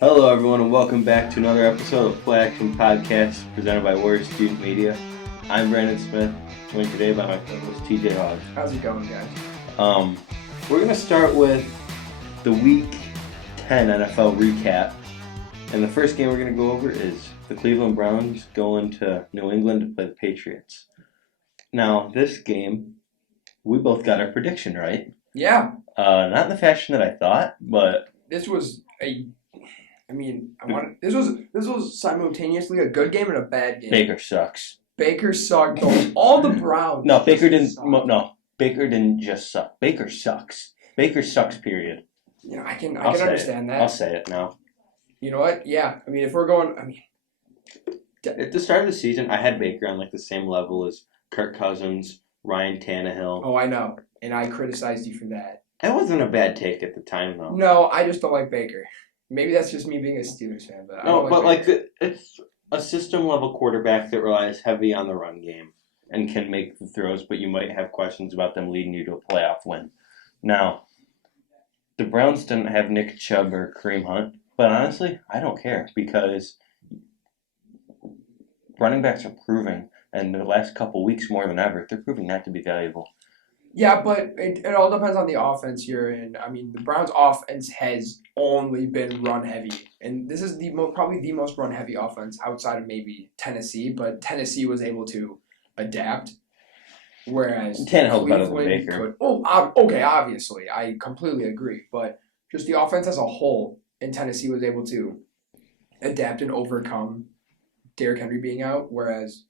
Hello, everyone, and welcome back to another episode of Play Action Podcast presented by Warrior Student Media. I'm Brandon Smith, joined today by my co-host TJ Hogg. How's it going, guys? We're going to start with the Week 10 NFL recap. And the first game we're going to go over is the Cleveland Browns going to New England to play the Patriots. Now, this game, we both got our prediction right. Yeah. Not in the fashion that I thought, but This was this was simultaneously a good game and a bad game. Baker sucks. Baker sucked. All the Browns. No, Baker didn't. No, Baker didn't just suck. Baker sucks. Baker sucks. Period. You know, I can understand that. I'll say it now. You know what? Yeah. I mean, if we're going, At the start of the season, I had Baker on like the same level as Kirk Cousins, Ryan Tannehill. Oh, I know, and I criticized you for that. That wasn't a bad take at the time, though. No, I just don't like Baker. Maybe that's just me being a Steelers fan, but I don't like Baker. It's a system-level quarterback that relies heavy on the run game and can make the throws, but you might have questions about them leading you to a playoff win. Now, the Browns didn't have Nick Chubb or Kareem Hunt, but honestly, I don't care because running backs are proving, and the last couple weeks more than ever, they're proving not to be valuable. Yeah, but it all depends on the offense you're in. I mean, the Browns' offense has only been run-heavy. And this is probably the most run-heavy offense outside of maybe Tennessee. But Tennessee was able to adapt, whereas Tannehill's better than Baker. Okay, obviously. I completely agree. But just the offense as a whole, and Tennessee was able to adapt and overcome Derrick Henry being out, whereas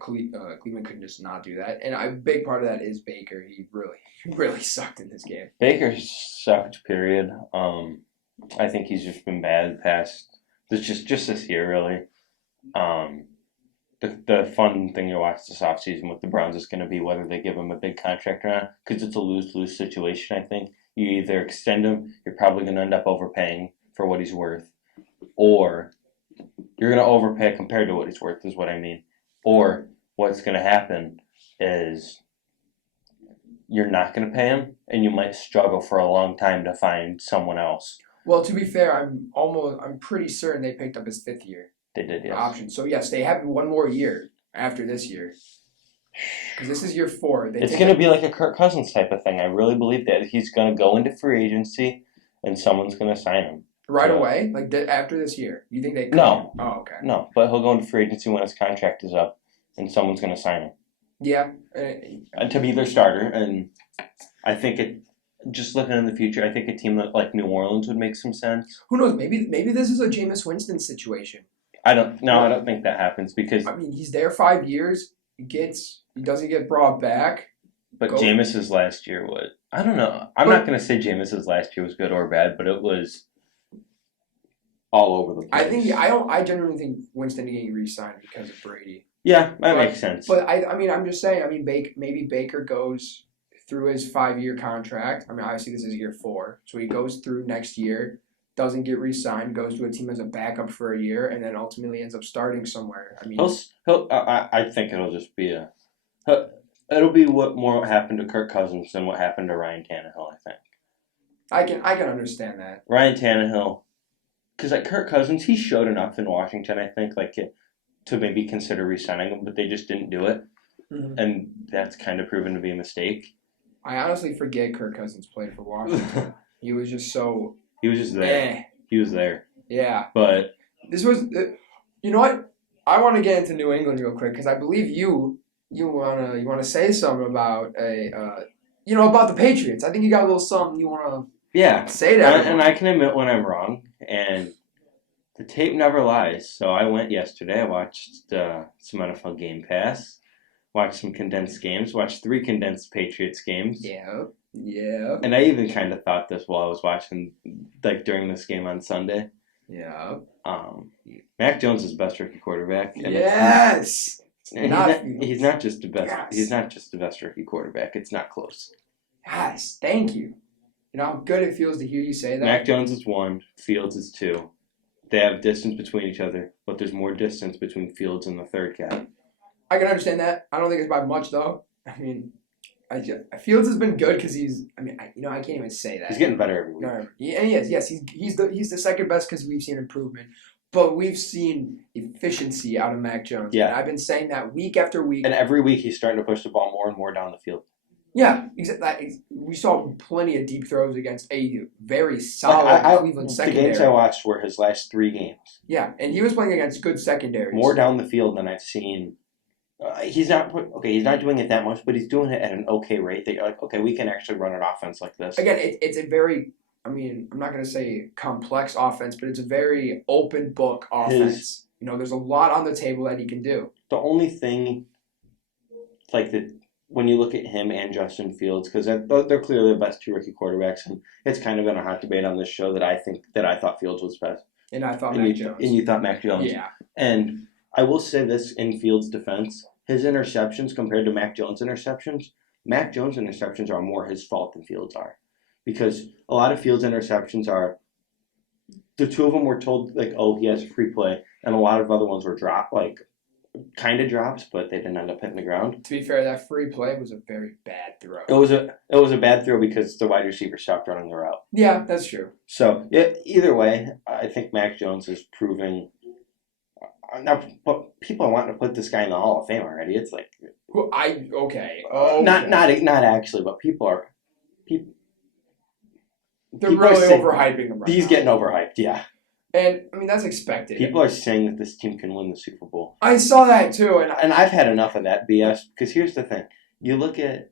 Cleveland couldn't just not do that, and a big part of that is Baker. He really sucked in this game. Baker sucked. Period. I think he's just been bad past. Just this year, really. The fun thing to watch this offseason with the Browns is going to be whether they give him a big contract or not, because it's a lose-lose situation. I think you either extend him, you're probably going to end up overpaying for what he's worth, or you're going to overpay compared to what he's worth. Is what I mean. Or what's going to happen is you're not going to pay him, and you might struggle for a long time to find someone else. Well, to be fair, I'm pretty certain they picked up his fifth year. They did, yes. Option. So yes, they have one more year after this year. Because this is year 4. It's going to be like a Kirk Cousins type of thing. I really believe that he's going to go into free agency, and someone's going to sign him. Right away? Like after this year? You think they could? No. Oh, okay. No, but he'll go into free agency when his contract is up, and someone's going to sign him. Yeah. To be their starter, and I think just looking in the future, I think a team like New Orleans would make some sense. Who knows? Maybe this is a Jameson Winston situation. I don't think that happens because... I mean, he's there 5 years. He doesn't get brought back. But Jameis's last year was... I don't know. I'm not going to say Jameis's last year was good or bad, but it was... all over the place. I genuinely think Winston getting re-signed because of Brady. Yeah, that makes sense. But I'm just saying. I mean, maybe Baker goes through his 5-year contract. I mean, obviously this is year 4, so he goes through next year, doesn't get re-signed, goes to a team as a backup for a year, and then ultimately ends up starting somewhere. I mean, I think it'll just be it'll be what more happened to Kirk Cousins than what happened to Ryan Tannehill. I think. I can understand that. Ryan Tannehill. Because like Kirk Cousins, he showed enough in Washington, I think, to maybe consider re-signing him, but they just didn't do it, and that's kind of proven to be a mistake. I honestly forget Kirk Cousins played for Washington. He was just so. He was just there. He was there. Yeah. But this was. You know what? I want to get into New England real quick because I believe you wanna say something about about the Patriots. I think you got a little something you wanna. Yeah, say that. And I can admit when I'm wrong, and the tape never lies. So I went yesterday. I watched some NFL Game Pass, watched some condensed games, watched 3 condensed Patriots games. Yeah. And I even kind of thought this while I was watching, like during this game on Sunday. Yeah. Mac Jones is the best rookie quarterback. And yes. He's not just the best. Yes. He's not just the best rookie quarterback. It's not close. Yes. Thank you. You know how good it feels to hear you say that? Mac Jones is 1, Fields is 2. They have distance between each other, but there's more distance between Fields and the third guy. I can understand that. I don't think it's by much, though. I mean, Fields has been good because I can't even say that. He's getting better every week. No, yes, he's the second best because we've seen improvement, but we've seen efficiency out of Mac Jones. Yeah. And I've been saying that week after week. And every week he's starting to push the ball more and more down the field. Yeah, exactly. We saw plenty of deep throws against a very solid Cleveland secondary. The games I watched were his last 3 games. Yeah, and he was playing against good secondaries. More down the field than I've seen. He's not doing it that much, but he's doing it at an okay rate. That you're like, okay, we can actually run an offense like this. Again, it's a very, I'm not going to say complex offense, but it's a very open book offense. There's a lot on the table that he can do. The only thing, when you look at him and Justin Fields, because they're clearly the best 2 rookie quarterbacks, and it's kind of been a hot debate on this show that I thought Fields was best. And I thought Mac Jones. And you thought Mac Jones. Yeah. And I will say this in Fields' defense, his interceptions compared to Mac Jones' interceptions are more his fault than Fields are. Because a lot of Fields' interceptions are, the 2 of them were told, he has a free play, and a lot of other ones were dropped, kind of drops, but they didn't end up hitting the ground. To be fair, that free play was a very bad throw. It was a bad throw because the wide receiver stopped running the route. Yeah, that's true. So, either way, I think Mac Jones is proving. Now, but people are wanting to put this guy in the Hall of Fame already. It's like, okay. Not actually, but people are. They're really overhyping him. He's getting overhyped, yeah. And that's expected. People are saying that this team can win the Super Bowl. I saw that too, and I've had enough of that BS. Because here's the thing: you look at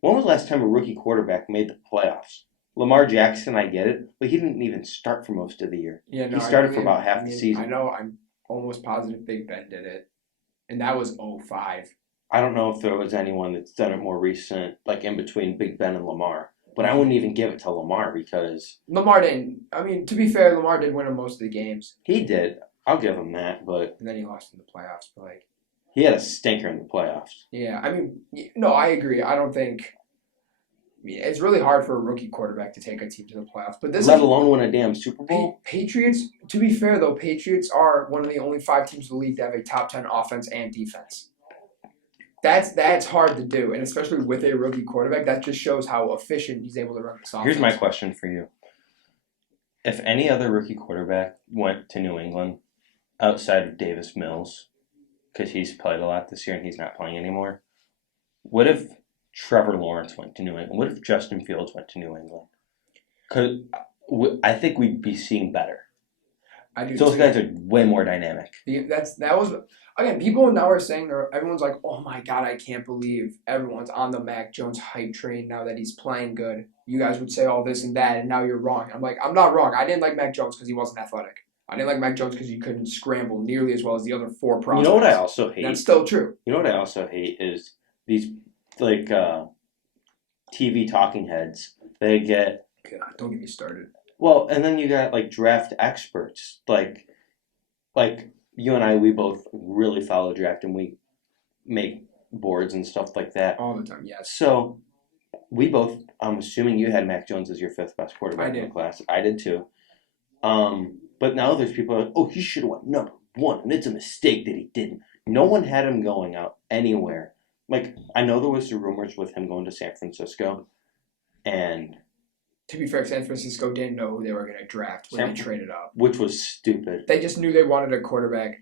when was the last time a rookie quarterback made the playoffs? Lamar Jackson, I get it, but he didn't even start for most of the year. Yeah, he started for about half the season. I know. I'm almost positive Big Ben did it, and that was 2005. I don't know if there was anyone that's done it more recent, in between Big Ben and Lamar. But I wouldn't even give it to Lamar because Lamar didn't. To be fair, Lamar did win most of the games. He did. I'll give him that, but and then he lost in the playoffs. But he had a stinker in the playoffs. Yeah, no, I agree. I don't think. It's really hard for a rookie quarterback to take a team to the playoffs, but let alone win a damn Super Bowl. Patriots. To be fair, though, Patriots are one of the only 5 teams in the league that have a top 10 offense and defense. That's hard to do, and especially with a rookie quarterback, that just shows how efficient he's able to run this offense. Here's my question for you. If any other rookie quarterback went to New England outside of Davis Mills, because he's played a lot this year and he's not playing anymore, what if Trevor Lawrence went to New England? What if Justin Fields went to New England? Because I think we'd be seeing better. I do. Those guys are way more dynamic. That was again. People now are saying everyone's like, "Oh my God, I can't believe everyone's on the Mac Jones hype train now that he's playing good." You guys would say all this and that, and now you're wrong. I'm like, I'm not wrong. I didn't like Mac Jones because he wasn't athletic. I didn't like Mac Jones because he couldn't scramble nearly as well as the other 4 prospects. You know what I also hate? That's still true. You know what I also hate is these TV talking heads. They get. God, don't get me started. Well, and then you got draft experts like you and I. We both really follow draft, and we make boards and stuff like that all the time. Yes. So we both. I'm assuming you had Mac Jones as your 5th best quarterback in the class. I did too. But now there's people like, oh, he should have went number 1, and it's a mistake that he didn't. No one had him going out anywhere. I know there was some rumors with him going to San Francisco, and. To be fair, San Francisco didn't know who they were going to draft when they traded up. Which was stupid. They just knew they wanted a quarterback.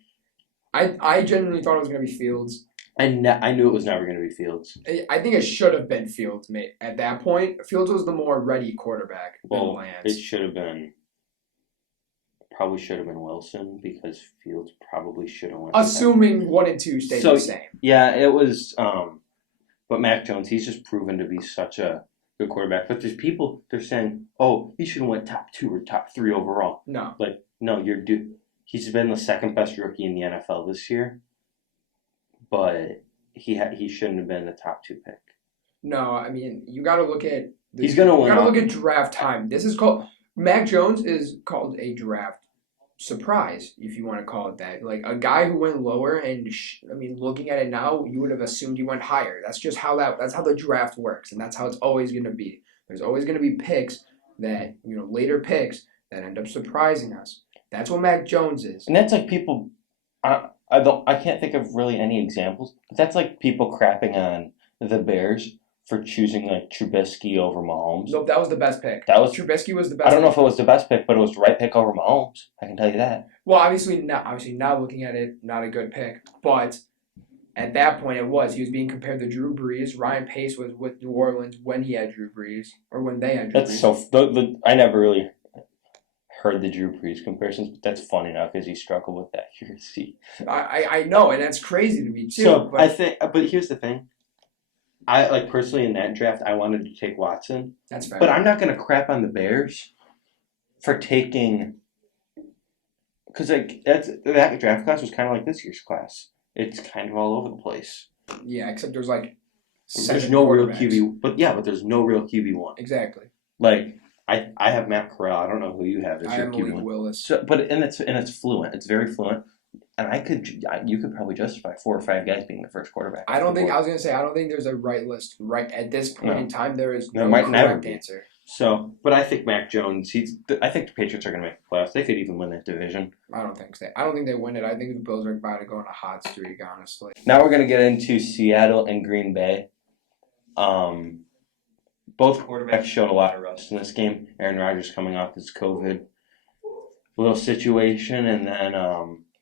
I genuinely thought it was going to be Fields. I knew it was never going to be Fields. I think it should have been Fields, mate. At that point, Fields was the more ready quarterback than Lance. It should have been... Probably should have been Wilson because Fields probably should have went... Assuming 1 and 2 stayed the same. Yeah, it was... But Mac Jones, he's just proven to be such a... good quarterback, but there's people they're saying, "Oh, he should have went top 2 or top 3 overall." No, no, he's been the 2nd best rookie in the NFL this year, but he shouldn't have been the top 2 pick. No, you got to look at. He's gonna win. You got to look at draft time. This is called Mac Jones is called a draft surprise, if you want to call it that. A guy who went lower, and looking at it now, you would have assumed he went higher. That's just that's how the draft works, and that's how it's always going to be. There's always going to be picks that later picks that end up surprising us. That's what Mac Jones is. And that's people. I can't think of really any examples, but that's people crapping on the Bears for choosing like Trubisky over Mahomes. Nope, that was the best pick. Trubisky was the best. I don't know if it was the best pick, but it was the right pick over Mahomes. I can tell you that. Well, obviously now looking at it, not a good pick. But at that point, it was. He was being compared to Drew Brees. Ryan Pace was with New Orleans when he had Drew Brees, or when they had Drew Brees. That's so. I never really heard the Drew Brees comparisons, but that's funny now because he struggled with accuracy. I know, and that's crazy to me too. So but here's the thing. I like personally in that draft, I wanted to take Watson. That's fair. But I'm not going to crap on the Bears for taking, because like that draft class was kind of like this year's class. It's kind of all over the place. Yeah, except there's like there's no real QB, but there's no real QB1. Exactly. Like I have Matt Corral. I don't know who you have as your QB1. I have Malik Willis. So, but it's fluent. It's very fluent. And you could probably justify 4 or 5 guys being the first quarterback. I don't think there's a right list right at this point in time. There is no correct answer. So, but I think Mac Jones. I think the Patriots are going to make the playoffs. They could even win that division. I don't think they win it. I think the Bills are about to go on a hot streak. Honestly. Now we're going to get into Seattle and Green Bay. Both quarterbacks showed a lot of rust in this game. Aaron Rodgers coming off his COVID little situation, and then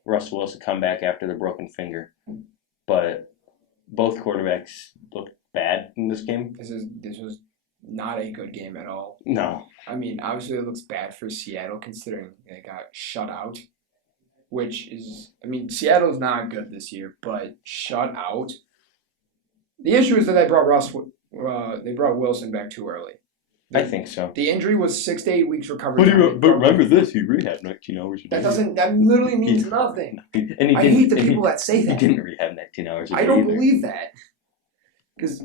Russell Wilson come back after the broken finger. But both quarterbacks looked bad in this game. This was not a good game at all. No. I mean, obviously it looks bad for Seattle considering they got shut out. Seattle's not good this year, but shut out. The issue is that they brought Wilson back too early. I think so. The injury was 6 to 8 weeks recovery. But remember this, he rehabbed 19 hours a day. That literally means nothing. I hate the people that say that. He didn't rehab 19 hours a day. I don't believe that. Because,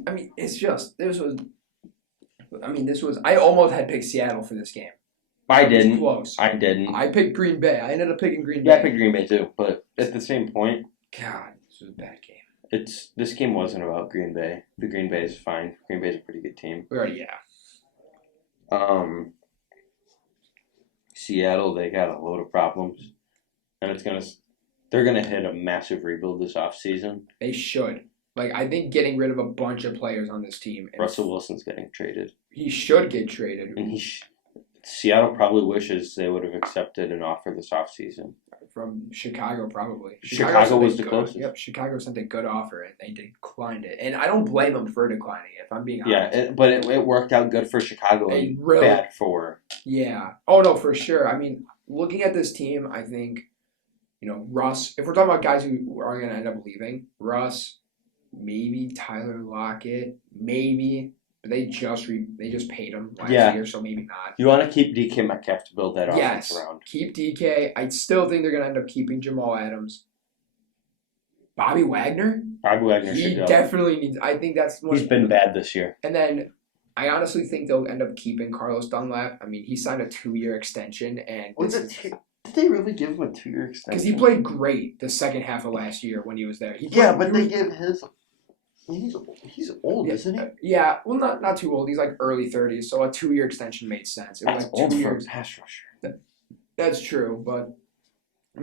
I almost had picked Seattle for this game. I didn't. Close. I didn't. I picked Green Bay. I ended up picking Green Bay. Yeah, I picked Green Bay too. But at the same point, God, this was a bad game. This game wasn't about Green Bay. The Green Bay is fine. Green Bay's a pretty good team. Seattle, they got a load of problems, and they're gonna hit a massive rebuild this offseason. They should. I think getting rid of a bunch of players on this team. Russell Wilson's getting traded. He should get traded. And Seattle probably wishes they would have accepted an offer this offseason. From Chicago, probably. Chicago was the closest. Yep, Chicago sent a good offer, and they declined it. And I don't blame them for declining it, if I'm being honest. Yeah, but it worked out good for Chicago and bad for... Yeah. Oh, no, for sure. I mean, looking at this team, I think, Russ, if we're talking about guys who are going to end up leaving, Russ, maybe Tyler Lockett, maybe... But they just paid him last year, so maybe not. You want to keep DK Metcalf to build that offense around. Keep DK. I still think they're going to end up keeping Jamal Adams. Bobby Wagner? He definitely needs... I think that's... He's been bad this year. And then I honestly think they'll end up keeping Carlos Dunlap. I mean, he signed a 2-year extension, and... Did they really give him a 2-year extension? Because he played great the second half of last year when he was there. They give his... He's old, isn't he? Yeah, well, not too old. He's early 30s, so a 2-year extension made sense. It was That's old for a pass rusher. That's true, but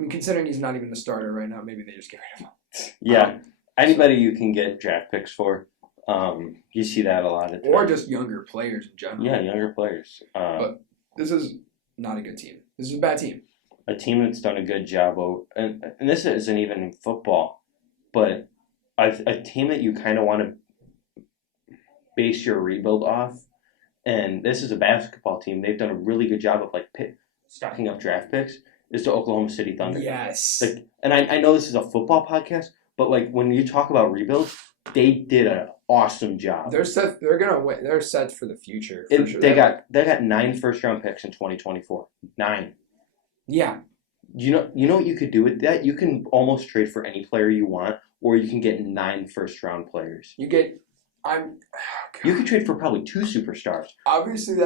considering he's not even the starter right now, maybe they just get rid of him. Yeah, anybody you can get draft picks for, you see that a lot of times. Or just younger players in general. Yeah, younger players. But this is not a good team. This is a bad team. A team that's done a good job, and this isn't even in football, but a team that you kind of want to base your rebuild off, and this is a basketball team. They've done a really good job of stocking up draft picks. Is the Oklahoma City Thunder? Yes. And I know this is a football podcast, but when you talk about rebuilds, they did an awesome job. They're set. They're gonna win. They're set for the future. For sure. They got 9 first-round picks in 2024. 9. Yeah. You know what you could do with that? You can almost trade for any player you want, or you can get 9 first-round players. You could trade for probably 2 superstars. Obviously,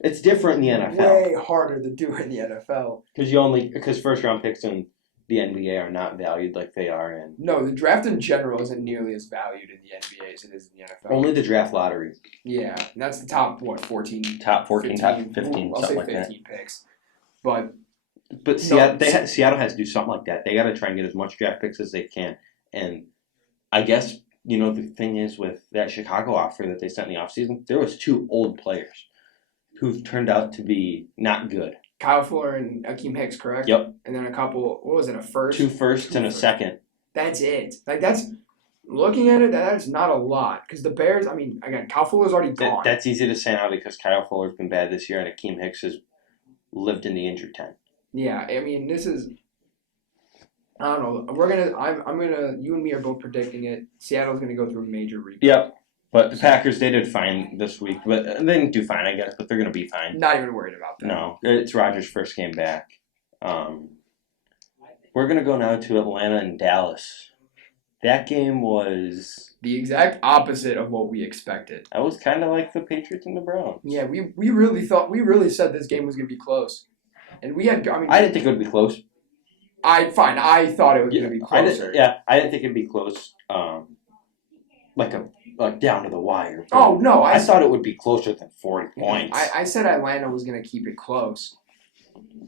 it's different in the NFL. Way harder to do in the NFL. Because first-round picks in the NBA are not valued like they are in. No, the draft in general isn't nearly as valued in the NBA as it is in the NFL. Only the draft lottery. Yeah, and that's the top 14? Top 14, 15, top 15, I'll something say 15 like that. Picks, but. Seattle has to do something like that. They got to try and get as much draft picks as they can, and I guess the thing is with that Chicago offer that they sent in the offseason, there was 2 old players who've turned out to be not good. Kyle Fuller and Akeem Hicks, correct? Yep. And then a couple, what was it, a first? 2 firsts and a second. That's it. Looking at it, that's not a lot. Because the Bears, again, Kyle Fuller's already gone. That's easy to say now because Kyle Fuller's been bad this year and Akeem Hicks has lived in the injured tent. Yeah, this is, I don't know. You and me are both predicting it. Seattle's going to go through a major rebuild. Yep. But the Packers, they did fine this week. But they didn't do fine, I guess, but they're going to be fine. Not even worried about that. No, it's Rodgers' first game back. We're going to go now to Atlanta and Dallas. That game was the exact opposite of what we expected. That was kind of like the Patriots and the Browns. Yeah, we really said this game was going to be close. And we had, I didn't think it would be close. I thought it was going to be closer. I didn't think it'd be close. Like down to the wire. Oh no! I thought it would be closer than 40 points. I said Atlanta was going to keep it close,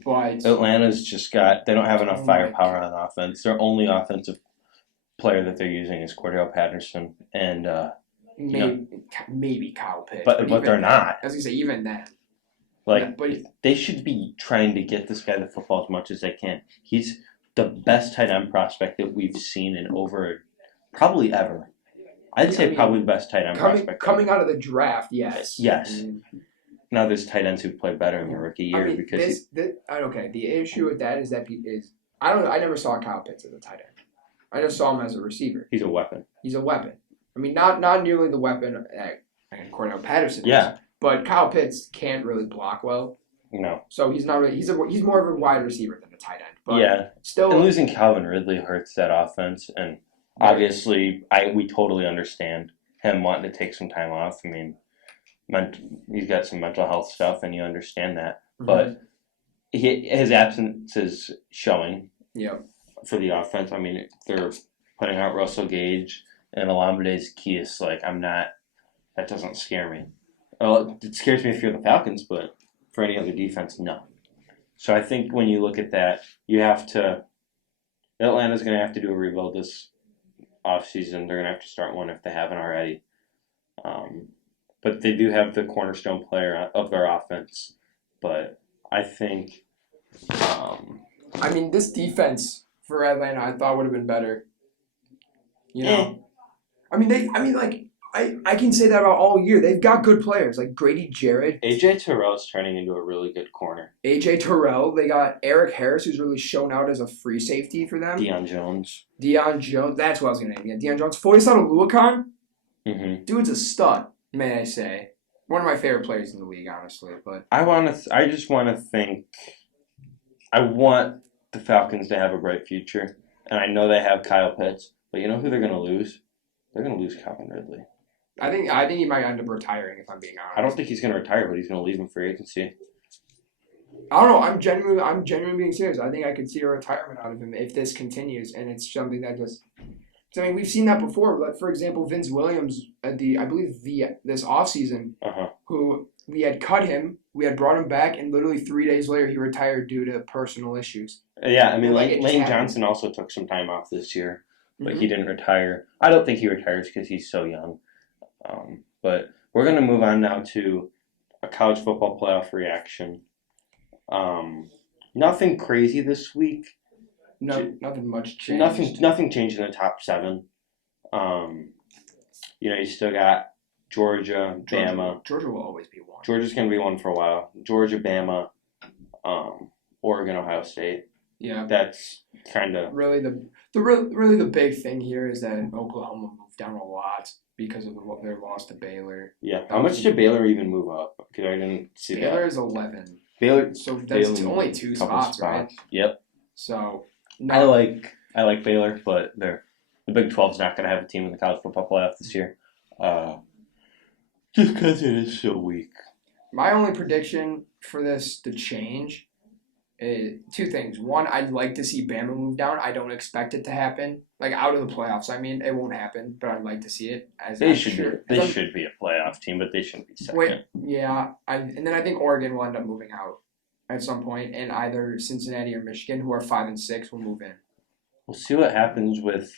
but Atlanta's just they don't have enough firepower on offense. Their only offensive player that they're using is Cordell Patterson and maybe Kyle Pitts, but they're not. I was going to say even that. They should be trying to get this guy the football as much as they can. He's the best tight end prospect that we've seen in over probably ever. I'd say probably the best tight end prospect. Coming out of the draft, yes. Yes. Now there's tight ends who play better in the rookie year because the issue with that is I never saw Kyle Pitts as a tight end. I just saw him as a receiver. He's a weapon. Not nearly the weapon that Cordell Patterson is, but Kyle Pitts can't really block well. No. So he's not really he's more of a wide receiver than a tight end. But still, and losing Calvin Ridley hurts that offense, and obviously we totally understand him wanting to take some time off. He's got some mental health stuff, and you understand that. Mm-hmm. But his absence is showing. Yeah. For the offense, they're putting out Russell Gage and Olamide's Keys. That doesn't scare me. Well, it scares me if you're the Falcons, but for any other defense, no. So I think when you look at that, Atlanta's going to have to do a rebuild this offseason. They're going to have to start one if they haven't already. But they do have the cornerstone player of their offense. But I think... this defense for Atlanta I thought would have been better. I can say that about all year. They've got good players like Grady Jarrett. A.J. Terrell's turning into a really good corner. A.J. Terrell. They got Eric Harris, who's really shown out as a free safety for them. Deion Jones. That's what I was going to name. Yeah, Deion Jones. Foyesado Luakan. Mm-hmm. Dude's a stud, may I say. One of my favorite players in the league, honestly. But I want the Falcons to have a bright future. And I know they have Kyle Pitts. But you know who they're going to lose? They're going to lose Calvin Ridley. I think he might end up retiring, if I'm being honest. I don't think he's going to retire, but he's going to leave him for agency. I don't know. I'm genuinely being serious. I think I could see a retirement out of him if this continues, and it's something that just. We've seen that before. Like, for example, Vince Williams at this offseason, who we had cut him, we had brought him back, and literally 3 days later he retired due to personal issues. Yeah, Lane Johnson also took some time off this year, but he didn't retire. I don't think he retires because he's so young. But we're going to move on now to a college football playoff reaction. Nothing crazy this week. Nothing much changed. Nothing changed in the top 7. You still got Georgia, Bama. Georgia will always be one. Georgia's going to be one for a while. Georgia, Bama, Oregon, Ohio State. Yeah. That's kind of really the big thing here is that Oklahoma moved down a lot because of their loss to Baylor. Yeah. How much did Baylor even move up? Because I didn't see that. Baylor is 11. Baylor. So that's only 2 spots, right? Yep. So I like Baylor, but the Big 12 is not going to have a team in the college football playoff this year, just because it is so weak. My only prediction for this to change is 2 things. One, I'd like to see Bama move down. I don't expect it to happen, out of the playoffs. It won't happen, but I'd like to see it. They should be a playoff team, but they shouldn't be second. And then I think Oregon will end up moving out at some point, and either Cincinnati or Michigan, who are 5 and 6, will move in. We'll see what happens with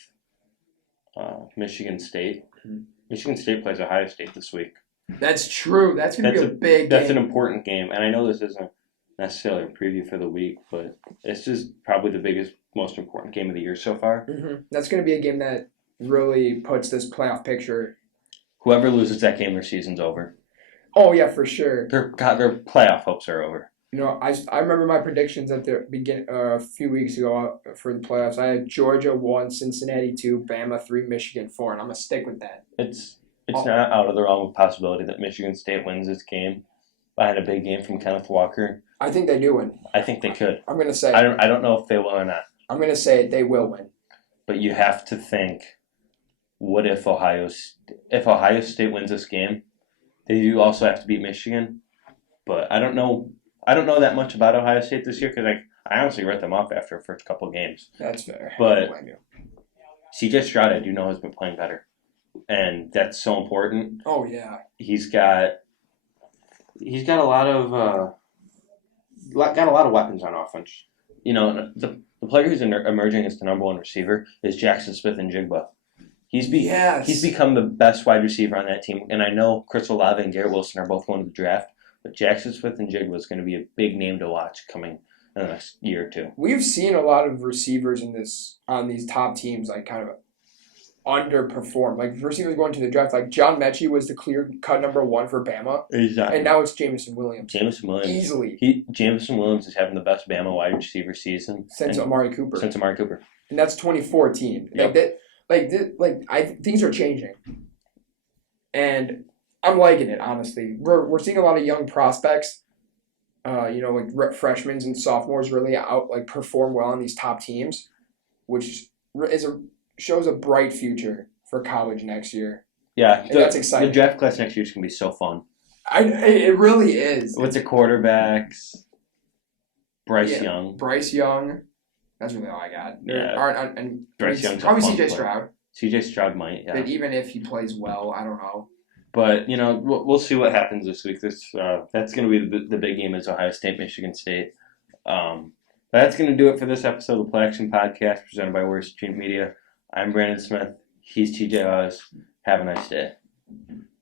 Michigan State. Mhm. Michigan State plays Ohio State this week. That's true. That's going to be a big That's game. an important game, and I know this isn't necessarily a preview for the week, but it's just probably the biggest, most important game of the year so far. That's going to be a game that really puts this playoff picture. Whoever loses that game, their season's over. Oh yeah, for sure. Their playoff hopes are over. You know, I remember my predictions at the beginning a few weeks ago for the playoffs. I had Georgia 1, Cincinnati 2, Bama 3, Michigan 4, and I'm gonna stick with that. It's not out of the realm of possibility that Michigan State wins this game. I had a big game from Kenneth Walker. I think they do win. I think they could. I'm gonna say. I don't know if they will or not. I'm gonna say they will win. But you have to think, what if Ohio State wins this game? They do also have to beat Michigan. But I don't know that much about Ohio State this year because I honestly wrote them off after the first couple of games. That's fair. But CJ Stroud, I do know, has been playing better, and that's so important. Oh yeah. He's got a lot of weapons on offense. You know, the player who's emerging as the number one receiver is Jackson Smith-Njigba. He's become the best wide receiver on that team, and I know Chris Olave and Garrett Wilson are both going to the draft. But Jackson Smith-Njigba is going to be a big name to watch coming in the next year or two. We've seen a lot of receivers on these top teams like kind of underperform. Like receivers going to the draft, like John Mechie was the clear cut number 1 for Bama. Exactly. And now it's Jameson Williams. Easily. Jameson Williams is having the best Bama wide receiver season since Amari Cooper. And that's 2014. Yep. Things are changing. And I'm liking it, honestly. We're seeing a lot of young prospects, freshmen and sophomores really perform well on these top teams, which shows a bright future for college next year. Yeah, that's exciting. The draft class next year is going to be so fun. It really is. With the quarterbacks, Bryce Young. That's really all I got. Yeah. Bryce Young's probably CJ Stroud. CJ Stroud might, yeah. But even if he plays well, I don't know. But, we'll see what happens this week. That's going to be the big game is Ohio State, Michigan State. That's going to do it for this episode of the Play Action Podcast presented by Worst Stream Media. I'm Brandon Smith. He's TJ Oz. Have a nice day.